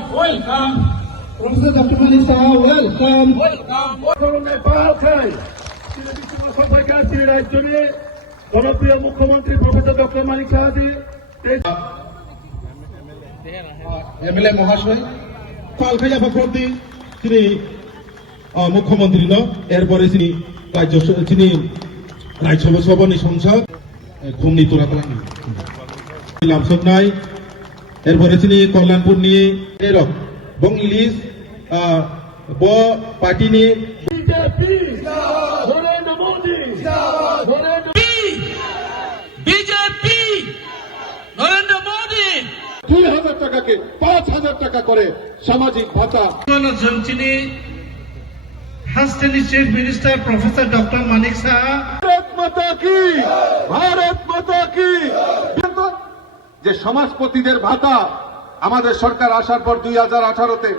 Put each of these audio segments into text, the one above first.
welcome. Professor Dr. Malik Saha, welcome. জনপ্রিয় মুখ্যমন্ত্রী professor doctor মানিক সাহাজি MLA মহাশয় পালখাইয়া ভর্তি তিনি মুখ্যমন্ত্রী ন এরপরে তিনি রাজ্যসভা সভানি সংসদ ঘুমনি তোরাতলা লামসক নাই এরপরে তিনি কল্যাণপুর নিয়ে এরক বং ইলিশ ব পার্টি নিয়ে বিজেপি নরেন্দ্র মোদী বিজেপি নরেন্দ্র মোদী 2,000 টাকাকে 5,000 টাকা করে সামাজিক ভাতা যিনি হাস্টেলি chief minister professor doctor Manik Saha Bharat মাতা কি যে সমাজপতিদের ভাতা আমাদের সরকার আসার পর 2018-তে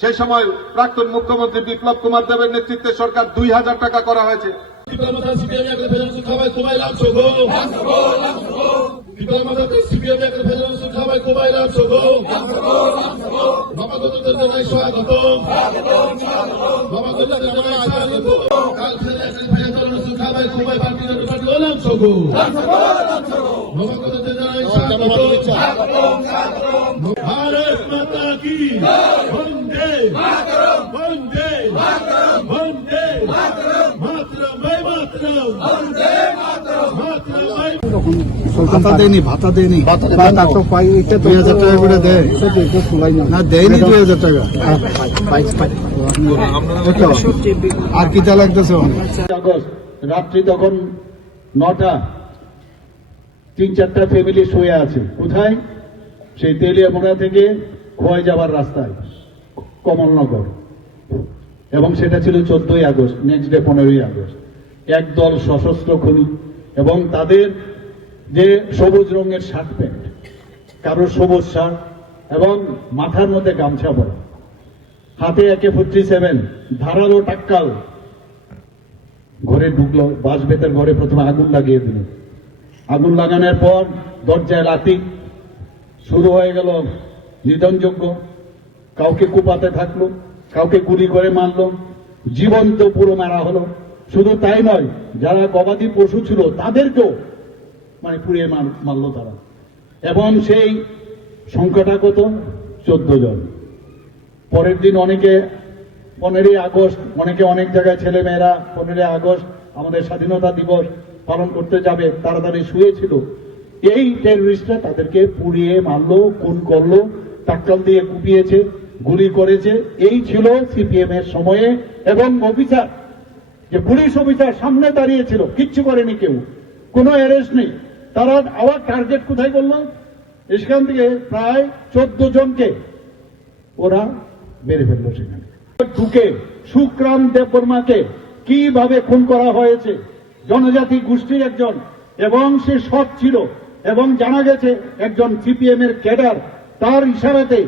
সেই সময় প্রাক্তন মুখ্যমন্ত্রী বিপ্লব কুমার দেবের নেতৃত্বে সরকার 2,000 টাকা করা হয়েছে भारत माता की वंदे वंदे वंदे ভাতা দেয়নি ভাতা দেয়নি ভাতা তো পাই এটা 2,000 টাকা করে দেয় না দেয়নি 2,000 টাকা আর কি যা লাগতেছে আগস্ট রাত্রি তখন 9টা 3-4টা ফ্যামিলি শুয়ে আছে কোথায় সেই তেলিয়ামুড়া থেকে খোয়াই যাওয়ার রাস্তায় কমলনগর এবং সেটা ছিল 14ই আগস্ট নেক্সট ডে 15ই আগস্ট একদল সশস্ত্র খুনি এবং তাদের যে সবুজ রঙের শার্ট প্যান্ট কারো সবুজ শার্ট এবং মাথার মধ্যে গামছা পরা হাতে AK-47 ধারালো টাক্কাল ঘরে ঢুকলো বাস বেতের ঘরে প্রথমে আগুন লাগিয়ে দিল আগুন লাগানোর পর দরজায় লাথি শুরু হয়ে গেল নিধনযজ্ঞ কাউকে কুপাতে থাকলো কাউকে গুলি করে মারলো জীবন্ত পুরো মারা হলো শুধু তাই নয় যারা গবাদি পশু ছিল তাদেরকেও মানে পুড়িয়ে মারলো তারা এবং সেই সংখ্যাটা কত 14 জন পরের দিন অনেকে 15ই আগস্ট অনেকে অনেক জায়গায় ছেলে মেয়েরা 15ই আগস্ট আমাদের স্বাধীনতা দিবস পালন করতে যাবে তাড়াতাড়ি শুয়েছিল এই টেররিস্টরা তাদেরকে পুড়িয়ে মারলো খুন করলো টাক্কাল দিয়ে কুপিয়েছে গুলি করেছে এই ছিল সিপিএম এর সময়ে এবং অফিসার যে পুলিশ অফিসার সামনে দাঁড়িয়েছিল কিচ্ছু করেনি কেউ কোনো অ্যারেস্ট নেই তারা আবার টার্গেট কোথায় করলো এখান থেকে প্রায় 14 জনকে ওরা মেরে ফেললো সেখানে ঢুকে সুখরাম দেববর্মাকে কিভাবে খুন করা হয়েছে জনজাতি গোষ্ঠীর একজন এবং সে সৎ ছিল এবং জানা গেছে একজন সিপিএম এর ক্যাডার তার ইশারাতে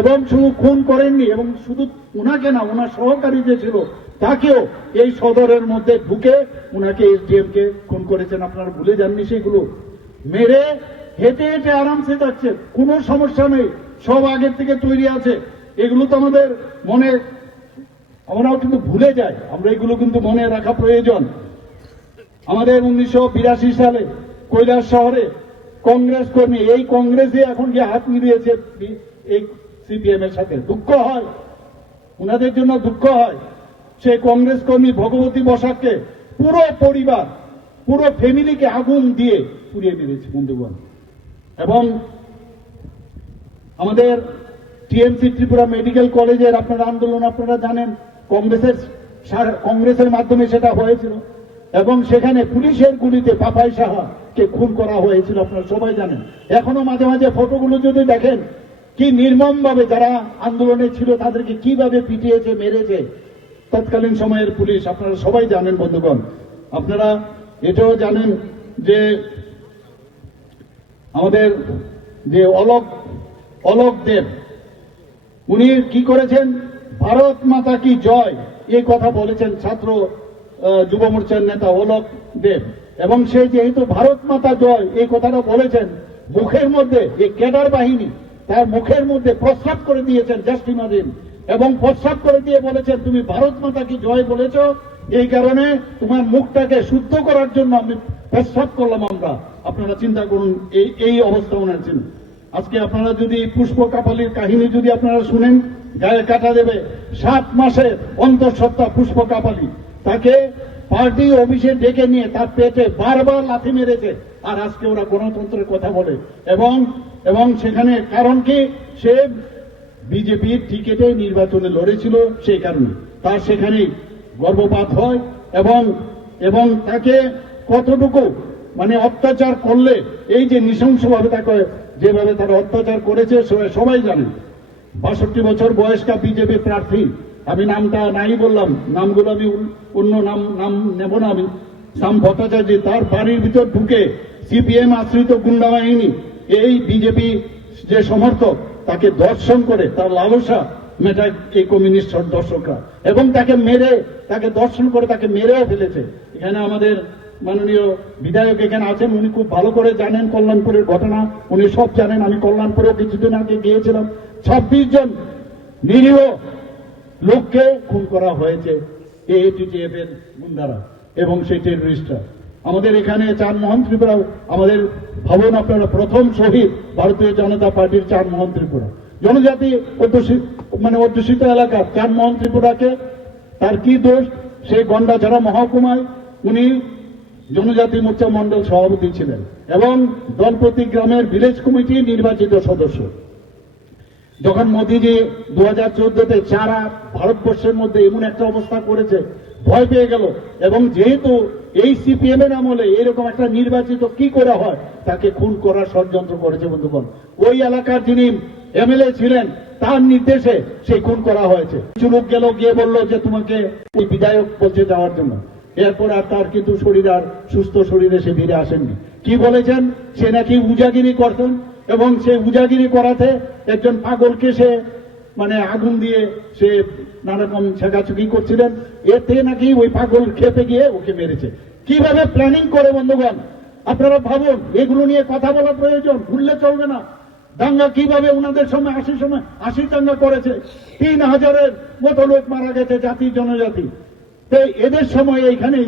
এবং শুধু খুন করেননি এবং শুধু উনাকে না ওনার সহকারী যে ছিল তাকেও এই সদরের মধ্যে ঢুকে উনাকে এসডিএম কে খুন করেছেন আপনারা ভুলে যাননি সেগুলো মেরে হেঁটে হেঁটে আরামসে যাচ্ছে কোনো সমস্যা নেই সব আগের থেকে তৈরি আছে এগুলো তো আমাদের মনে আমরাও কিন্তু ভুলে যাই আমরা এগুলো কিন্তু মনে রাখা প্রয়োজন আমাদের 1982 সালে কৈলাস শহরে কংগ্রেস কর্মী এই কংগ্রেসে এখন গিয়ে হাত মিলিয়েছে এই সিপিএম এর সাথে দুঃখ হয় ওনাদের জন্য দুঃখ হয় সেই কংগ্রেস কর্মী ভগবতী বসাককে পুরো পরিবার পুরো ফ্যামিলিকে আগুন দিয়ে পুড়িয়ে মেরেছে বন্ধুগণ এবং আমাদের টিএমসি ত্রিপুরা মেডিকেল কলেজের আপনারা আন্দোলন আপনারা জানেন কংগ্রেসের মাধ্যমে সেটা হয়েছিল এবং সেখানে পুলিশের গুলিতে পাপাই সাহাকে খুন করা হয়েছিল আপনারা সবাই জানেন এখনো মাঝে মাঝে ফটোগুলো যদি দেখেন কি নির্মম ভাবে যারা আন্দোলনে ছিল তাদেরকে কিভাবে পিটিয়েছে মেরেছে তৎকালীন সময়ের পুলিশ আপনারা সবাই জানেন বন্ধুগণ আপনারা এটাও জানেন যে আমাদের যে অলোক দেব উনি কি করেছেন ভারত মাতা কি জয় এই কথা বলেছেন ছাত্র যুব মোর্চার নেতা অলোক দেব এবং সে যেহেতু ভারত মাতা জয় এই কথাটা বলেছেন মুখের মধ্যে এই ক্যাডার বাহিনী তার মুখের মধ্যে প্রস্রাব করে দিয়েছেন জাস্টিমাদিন, এবং প্রস্রাব করে দিয়ে বলেছেন তুমি ভারত মাতা কি জয় বলেছ, এই কারণে তোমার মুখটাকে শুদ্ধ করার জন্য আমি প্রস্রাব করলাম আমরা। আপনারা চিন্তা করুন এই অবস্থা ওনার ছিল। আজকে আপনারা যদি পুষ্প কাপালির কাহিনী যদি আপনারা শুনেন, গায়ে কাটা দেবে। 7 মাসের অন্তঃসত্ত্বা পুষ্প কাপালি, তাকে পার্টি অফিসে ডেকে নিয়ে তার পেটে বারবার লাথি মেরেছে, আর আজকে ওরা গণতন্ত্রের কথা বলে। এবং সেখানে কারণ কি, সে বিজেপির টিকেটে নির্বাচনে লড়েছিল, সেই কারণে তার সেখানে গর্ভপাত হয়। এবং তাকে কতটুকু মানে অত্যাচার করলে, এই যে নৃশংসভাবে তাকে যেভাবে তারা অত্যাচার করেছে সবাই জানে। 62 বছর বয়স্কা বিজেপি প্রার্থী, আমি নামটা নাই বললাম, নামগুলো আমি অন্য নাম নেব না আমি, শ্যাম ভট্টাচার্য, তার বাড়ির ভিতর ঢুকে সিপিএম আশ্রিত গুন্ডা বাহিনী, এই বিজেপি যে সমর্থক, তাকে দর্শন করে তার লালসা মেটায় এই কমিউনিস্ট দর্শকরা, এবং তাকে দর্শন করে তাকে মেরেও ফেলেছে। এখানে আমাদের মাননীয় বিধায়ক এখানে আছেন, উনি খুব ভালো করে জানেন কল্যাণপুরের ঘটনা, উনি সব জানেন। আমি কল্যাণপুরেও কিছুদিন আগে গিয়েছিলাম। 26 জন নিরীহ লোককে খুন করা হয়েছে এটিটিএফ এর গুন্ডারা এবং সেই টেররিস্টরা। আমাদের এখানে চানমোহন ত্রিপুরা, আমাদের ভাবুন আপনারা, প্রথম শহীদ ভারতীয় জনতা পার্টির চানমোহন ত্রিপুরা, জনজাতি অধ্যুষিত এলাকার চানমোহন ত্রিপুরাকে, তার কি দোষ? সেই গন্ডাছড়া মহকুমায় উনি জনজাতি মোর্চা মন্ডল সভাপতি ছিলেন এবং দলপতি গ্রামের ভিলেজ কমিটি নির্বাচিত সদস্য। যখন মোদীজি 2014-তে সারা ভারতবর্ষের মধ্যে এমন একটা অবস্থা করেছে, ভয় পেয়ে গেল, এবং যেহেতু এই সিপিএম এর আমলে এরকম একটা নির্বাচিত কি করে হয়, তাকে খুন করার ষড়যন্ত্র করেছে বন্ধুগণ। ওই এলাকার যিনি এমএলএ ছিলেন, তার নির্দেশে সেই খুন করা হয়েছে। কিছু লোক গেল, গিয়ে বলল যে তোমাকে ওই বিধায়ক বলছে যাওয়ার জন্য। এরপর আর তার কিন্তু শরীর আর সুস্থ শরীরে সে ফিরে আসেননি। কি বলেছেন? সে নাকি উজাগিরি করতেন, এবং সে উজাগিরি করাতে একজন পাগলকে সে আগুন দিয়ে সে নানারকম ছেঁকাছুকি করছিলেন, এতে নাকি ওই পাগল খেপে গিয়ে ওকে মেরেছে। কিভাবে প্ল্যানিং করে বন্ধুগণ, আপনারা ভাবুন। এগুলো নিয়ে কথা বলা প্রয়োজন, ভুললে চলবে না। দাঙ্গা কিভাবে ওনাদের সময় 80 দাঙ্গা করেছে, 3000-এর মতো লোক মারা গেছে, জাতি জনজাতি। তো এদের সময় এইখানে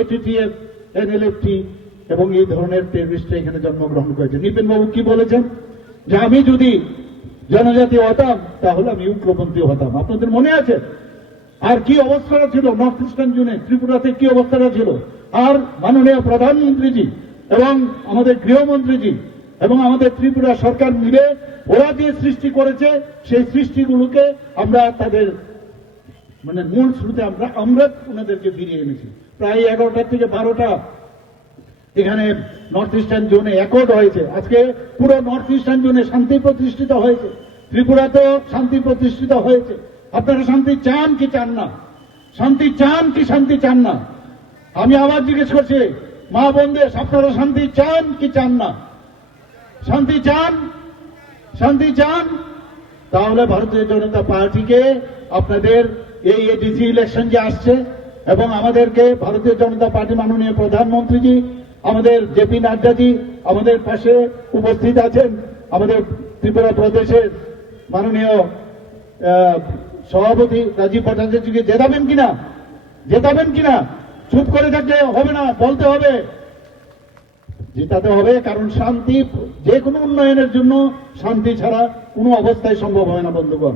এটিটিএফ, এনএলএফটি এবং এই ধরনের টেররিস্টরা এখানে জন্মগ্রহণ করেছে। নিপেন বাবু কি বলেছেন? যে আমি যদি জনজাতি হতাম তাহলে আমি উগ্রপন্থী হতাম। আপনাদের মনে আছে? আর কি অবস্থাটা ছিল নর্থ ইস্টার্ন জোনে, ত্রিপুরাতে কি অবস্থাটা ছিল? আর মাননীয় প্রধানমন্ত্রীজি এবং আমাদের গৃহমন্ত্রীজি এবং আমাদের ত্রিপুরা সরকার মিলে ওরা যে সৃষ্টি করেছে, সেই সৃষ্টিগুলোকে আমরা তাদের মূল শুরুতে আমরা ওনাদেরকে ফিরিয়ে এনেছি। প্রায় 11টা থেকে 12টা এখানে নর্থ ইস্টার্ন জোনে অ্যাকর্ড হয়েছে। আজকে পুরো নর্থ ইস্টার্ন জোনে শান্তি প্রতিষ্ঠিত হয়েছে, ত্রিপুরাতেও শান্তি প্রতিষ্ঠিত হয়েছে। আপনারা শান্তি চান কি চান না? শান্তি চান কি শান্তি চান না? আমি আবার জিজ্ঞেস করছি, মা বোনদের, আপনারা শান্তি চান কি চান না? শান্তি চান? শান্তি চান? তাহলে ভারতীয় জনতা পার্টিকে আপনাদের এই এডিসি ইলেকশন যে আসছে, এবং আমাদেরকে ভারতীয় জনতা পার্টি মাননীয় প্রধানমন্ত্রীজি, আমাদের জেপি নাড্ডাজি আমাদের পাশে উপস্থিত আছেন, আমাদের ত্রিপুরা প্রদেশের মাননীয় সভাপতি রাজীব ভট্টাচার্যকে জেতাবেন কিনা? জেতাবেন কিনা? চুপ করে থাকলে হবে না, বলতে হবে, জেতাতে হবে। কারণ শান্তি, যে কোনো উন্নয়নের জন্য শান্তি ছাড়া কোনো অবস্থায় সম্ভব হয় না বন্ধুগণ।